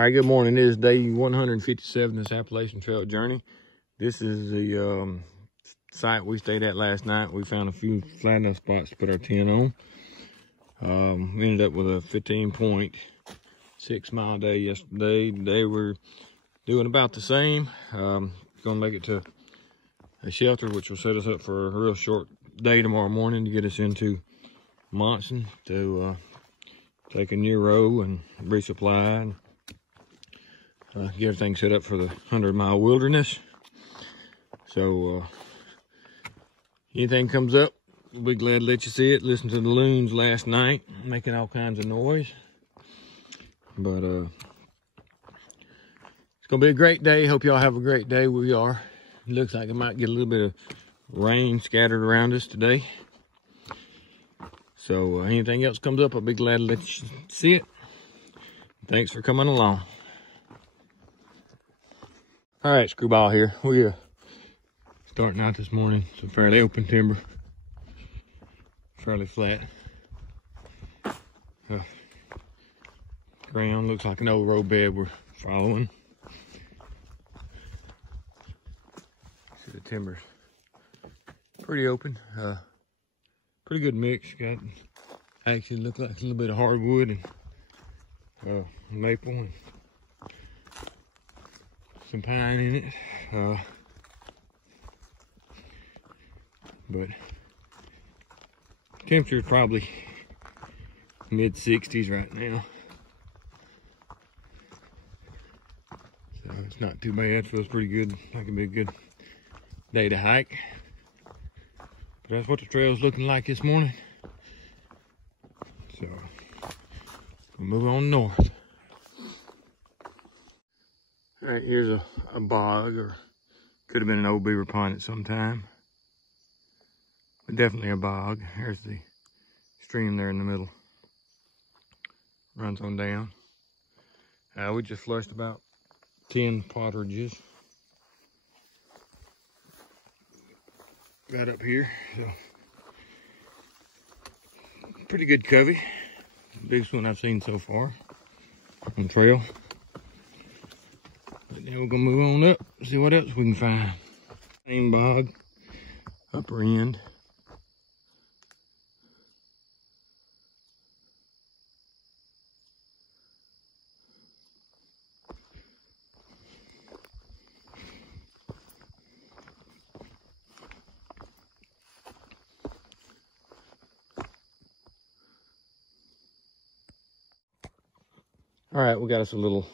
All right, good morning. It is day 157 of this Appalachian Trail journey. This is the site we stayed at last night. We found a few flat enough spots to put our tent on. We ended up with a 15.6 mile day yesterday. Today we're doing about the same. Gonna make it to a shelter, which will set us up for a real short day tomorrow morning to get us into Monson to take a new row and resupply and get everything set up for the 100-mile wilderness. So anything comes up, we'll be glad to let you see it. Listen to the loons last night making all kinds of noise. But it's gonna be a great day. Hope y'all have a great day where you are. It looks like it might get a little bit of rain scattered around us today. So anything else comes up, I'll be glad to let you see it. Thanks for coming along. All right, Screwball here. We're starting out this morning. It's a fairly open timber, fairly flat. Ground looks like an old road bed we're following. See, the timber's pretty open. Pretty good mix. Got actually look like a little bit of hardwood and maple and some pine in it. But temperature is probably mid 60s right now. So it's not too bad. Feels pretty good. That could be a good day to hike. But that's what the trail's looking like this morning. So we'll move on north. All right, here's a bog, or could have been an old beaver pond at some time. But definitely a bog. There's the stream there in the middle. Runs on down. We just flushed about 10 potterages. Right up here, so pretty good covey. Biggest one I've seen so far on the trail. But then we're gonna move on up, see what else we can find. Same bog, upper end. All right, we got us a little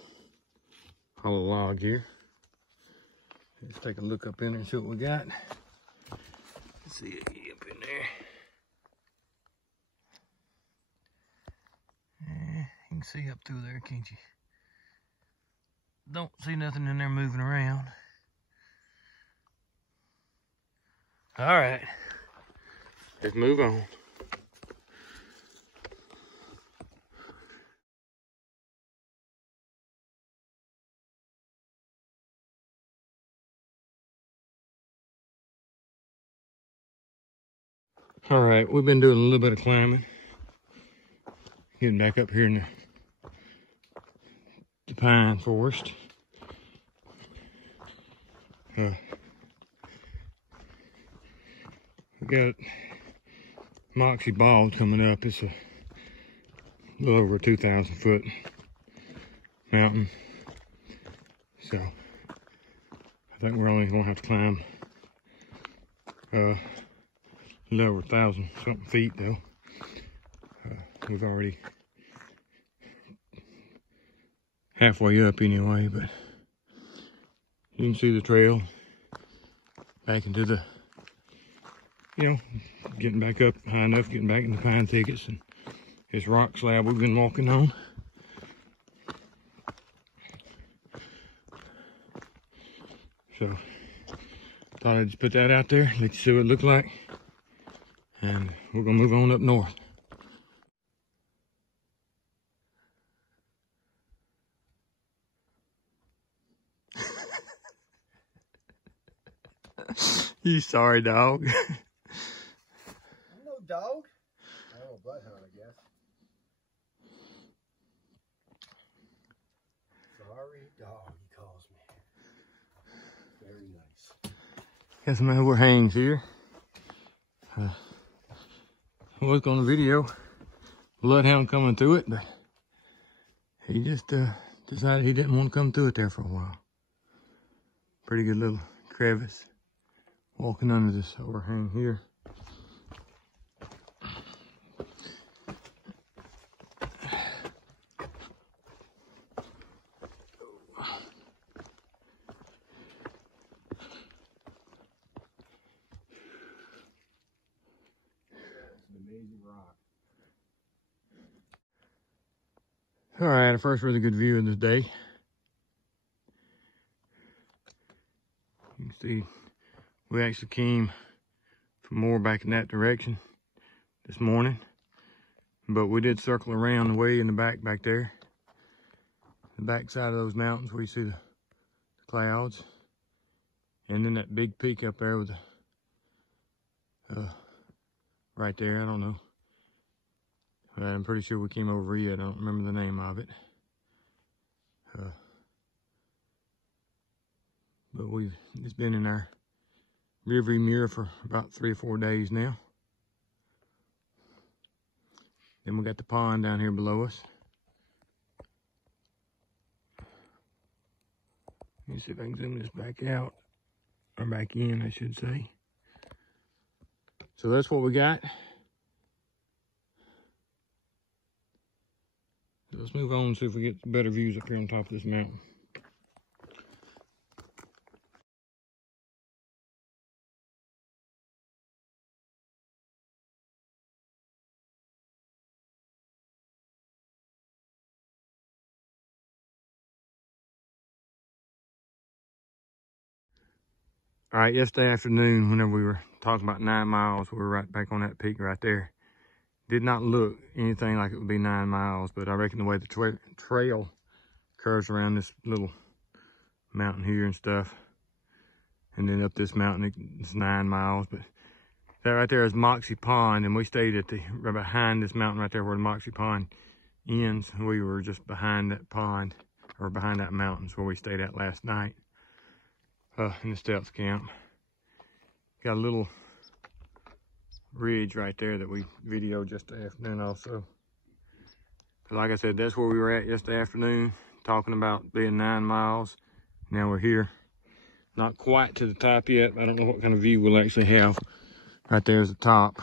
hollow log here. Let's take a look up in there and see what we got. Let's see it up in there. Yeah, you can see up through there, can't you? Don't see nothing in there moving around. All right, let's move on. All right, we've been doing a little bit of climbing. Getting back up here in the pine forest. We got Moxie Bald coming up. It's a little over 2,000 foot mountain. So I think we're only gonna have to climb a little over 1,000 something feet though. We've already halfway up anyway, but you can see the trail back into the, getting back up high enough, getting back into pine thickets and this rock slab we've been walking on. So thought I'd just put that out there, let you see what it looked like. And we're gonna move on up north. You sorry dog. I'm no dog. I'm a bloodhound, I guess. So Big dog, he calls me. Very nice. Got some overhangs here. I was going to video bloodhound coming through it, but he just decided he didn't want to come through it there for a while. Pretty good little crevice. Walking under this overhang here. All right, a first really good view of this day. You can see we actually came from more back in that direction this morning, but we did circle around the way in the back there. The back side of those mountains where you see the clouds. And then that big peak up there with the, right there, I don't know. I'm pretty sure we came over it. I don't remember the name of it. But it's been in our rearview mirror for about 3 or 4 days now. Then we got the pond down here below us. Let me see if I can zoom this back out, or back in, I should say. So that's what we got. So let's move on and see if we get better views up here on top of this mountain. All right, yesterday afternoon, whenever we were talking about 9 miles, we were right back on that peak right there. Did not look anything like it would be 9 miles, but I reckon the way the trail curves around this little mountain here and stuff, and then up this mountain, it's 9 miles. But that right there is Moxie Pond, and we stayed at right behind this mountain right there where the Moxie Pond ends. We were just behind that pond, or behind that mountain, where we stayed at last night. In the stealth camp. Got a little ridge right there that we videoed yesterday afternoon also. But like I said, that's where we were at yesterday afternoon, talking about being 9 miles. Now we're here. Not quite to the top yet. I don't know what kind of view we'll actually have. Right there's the top.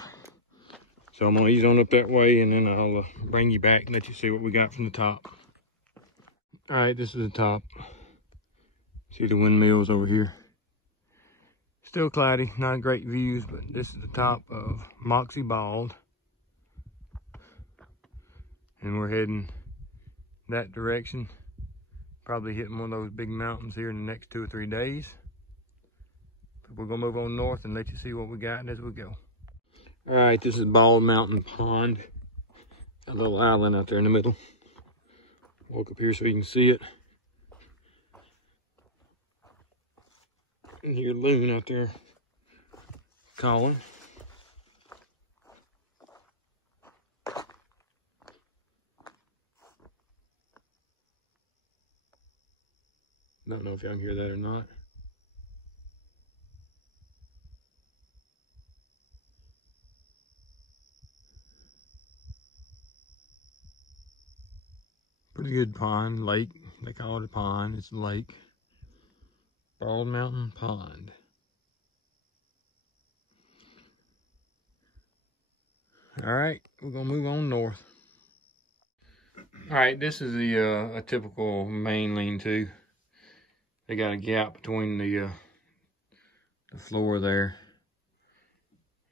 So I'm gonna ease on up that way, and then I'll bring you back and let you see what we got from the top. All right, this is the top. See the windmills over here. Still cloudy, not great views, but this is the top of Moxie Bald. And we're heading that direction. Probably hitting one of those big mountains here in the next 2 or 3 days. But we're gonna move on north and let you see what we got as we go. All right, this is Bald Mountain Pond. A little island out there in the middle. Walk up here so you can see it. And hear loon out there calling. Don't know if y'all can hear that or not. Pretty good pond, lake. They call it a pond. It's a lake. Bald Mountain Pond. All right, we're gonna move on north. All right, this is a typical main lean-to. They got a gap between the floor there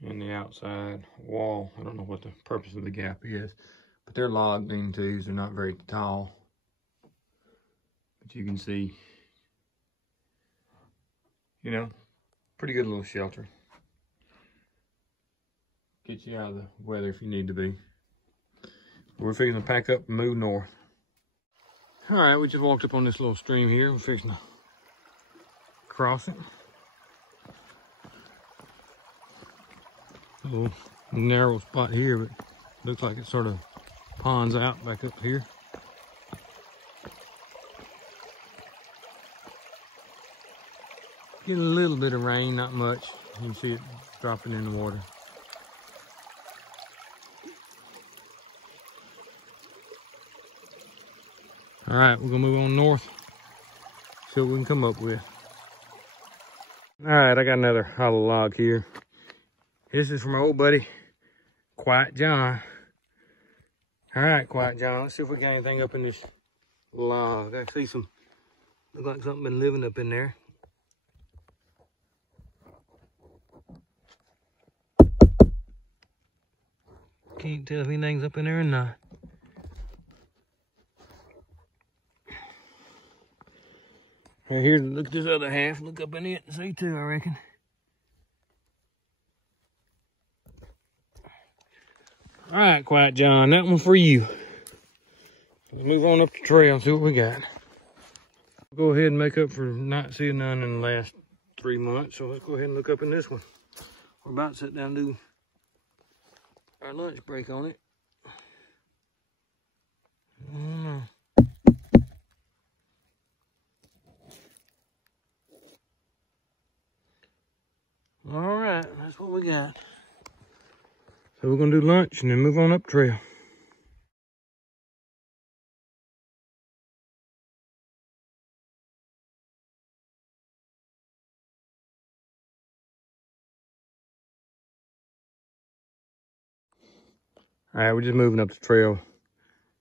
and the outside wall. I don't know what the purpose of the gap is, but they're log lean-tos. They're not very tall, but you can see, you know, pretty good little shelter. Get you out of the weather if you need to be. We're fixing to pack up and move north. All right, we just walked up on this little stream here. We're fixing to cross it. A little narrow spot here, but looks like it sort of ponds out back up here. Getting a little bit of rain, not much. You can see it dropping in the water. All right, we're gonna move on north. See what we can come up with. All right, I got another hollow log here. This is from my old buddy, Quiet John. All right, Quiet John, let's see if we got anything up in this log. I see some, look like something been living up in there. Can't tell if anything's up in there or not. Right here, look at this other half. Look up in it and see too, I reckon. All right, Quiet John, that one for you. Let's move on up the trail and see what we got. Go ahead and make up for not seeing none in the last 3 months. So let's go ahead and look up in this one. We're about to sit down and do our lunch break on it. All right, that's what we got. So we're gonna do lunch and then move on up trail. All right, we're just moving up the trail.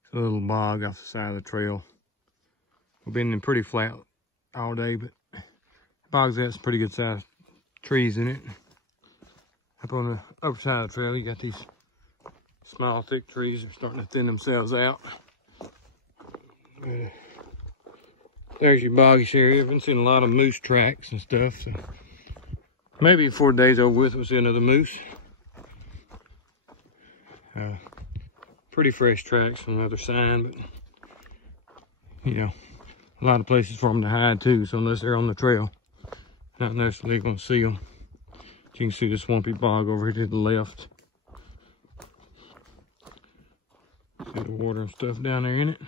It's a little bog off the side of the trail. We've been in pretty flat all day, but the bog's got some pretty good sized trees in it. Up on the upper side of the trail, you got these small, thick trees that are starting to thin themselves out. There's your boggish area. I've been seeing a lot of moose tracks and stuff. So maybe before the day's over with, we'll see another moose. Pretty fresh tracks from the other side, but you know, a lot of places for them to hide too. So unless they're on the trail, not necessarily going to see them. You can see the swampy bog over here to the left. See the water and stuff down there in it.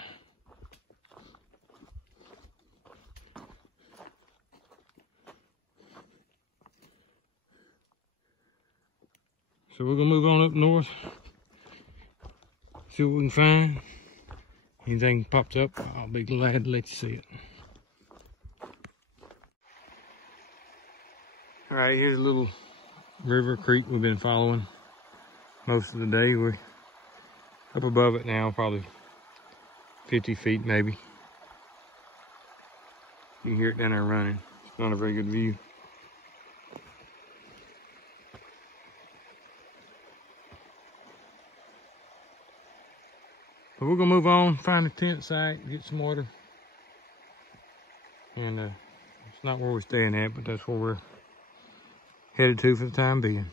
So we're gonna move on up north, see what we can find. Anything pops up, I'll be glad to let you see it. All right, here's a little river creek we've been following most of the day. We're up above it now, probably 50 feet maybe. You can hear it down there running. It's not a very good view. But we're gonna move on, find a tent site, get some water. And it's not where we're staying at, but that's where we're headed to for the time being.